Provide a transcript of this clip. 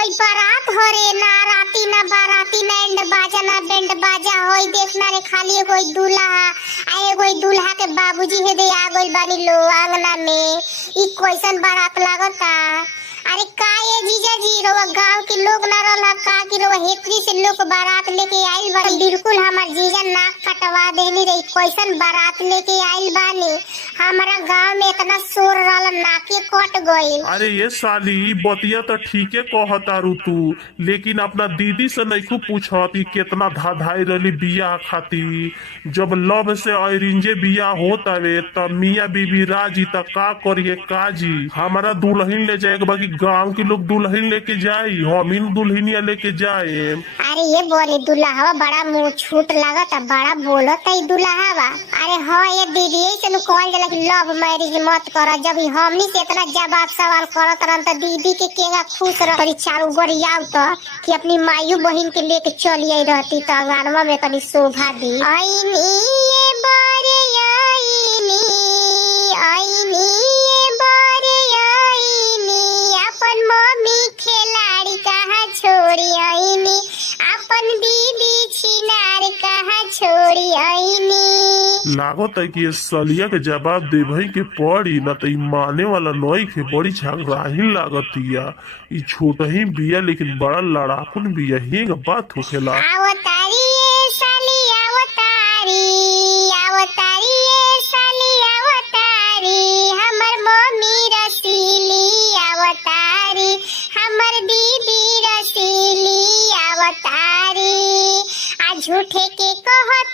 हई बारात हरे ना राती ना बाराती ना एंड बाजा ना बैंड बाजा होई देखना रे खाली एगो दूल्हा आ एगो दूल्हा के बाबूजी हे दे आ गइल बानी लो आंगना में। ई कैसन बारात लागता। अरे का ये जीजा जी रोवा गांव के लोग ना रहला का कि रोवा हेकरी से लोग बारात लेके आइल बानी। बिल्कुल हमार जीजा नाक कटवा देनी रे। कैसन बारात लेके आइल बानी। हमारा गांव में इतना शोर रहला नाके कट गइल। अरे ये साली बतिया तो ठीके कहतारू तू, लेकिन अपना दीदी से नहीं पूछत कि कितना धाधाई रही बियाह खातिर। जब लब से अरिंजे बियाह होता वे तब मियाँ बीबी राजी त का करिए काजी। हमारा दुल्हन ले जाए बाकी गांव के लोग दुल्हन लेके जाई, हम इन दुल्हनिया लेके जाए। अरे ये बोले दुल्हा बड़ा मुंह छूट लागत बड़ा बोलत है दुल्हा। अरे हाँ ये दीदी चलो कहल जाला कि लव मैरिज मत कर। जब हमनी से इतना जवाब सवाल करत रहन त दीदी के केगा खुश रही चारू गरियाव त कि अपनी मायू बहन के लेके चली आई रहती त अंगनवा में तनी शोभा दी। आईनी ये बारे आईनी आईनी ये बारे आईनी अपन मम्मी खिलाड़ी कहाँ छोड़ी आईनी अपन बीबी छिनार कहाँ छोड़ी आईनी। लागत है कि ये सलिया के जवाब देवही के पड़ी न तो माने वाला नई के बड़ी झगड़ाही लागतिया। ई छोटा ही बिया लेकिन बड़ा लड़ाकुन बिया ही बात होखेला। आवतारी ये साली आवतारी आवतारी ये साली आवतारी हमर मम्मी रसीली आवतारी हमर बीबी रसीली आवतारी। आ झूठे के कहत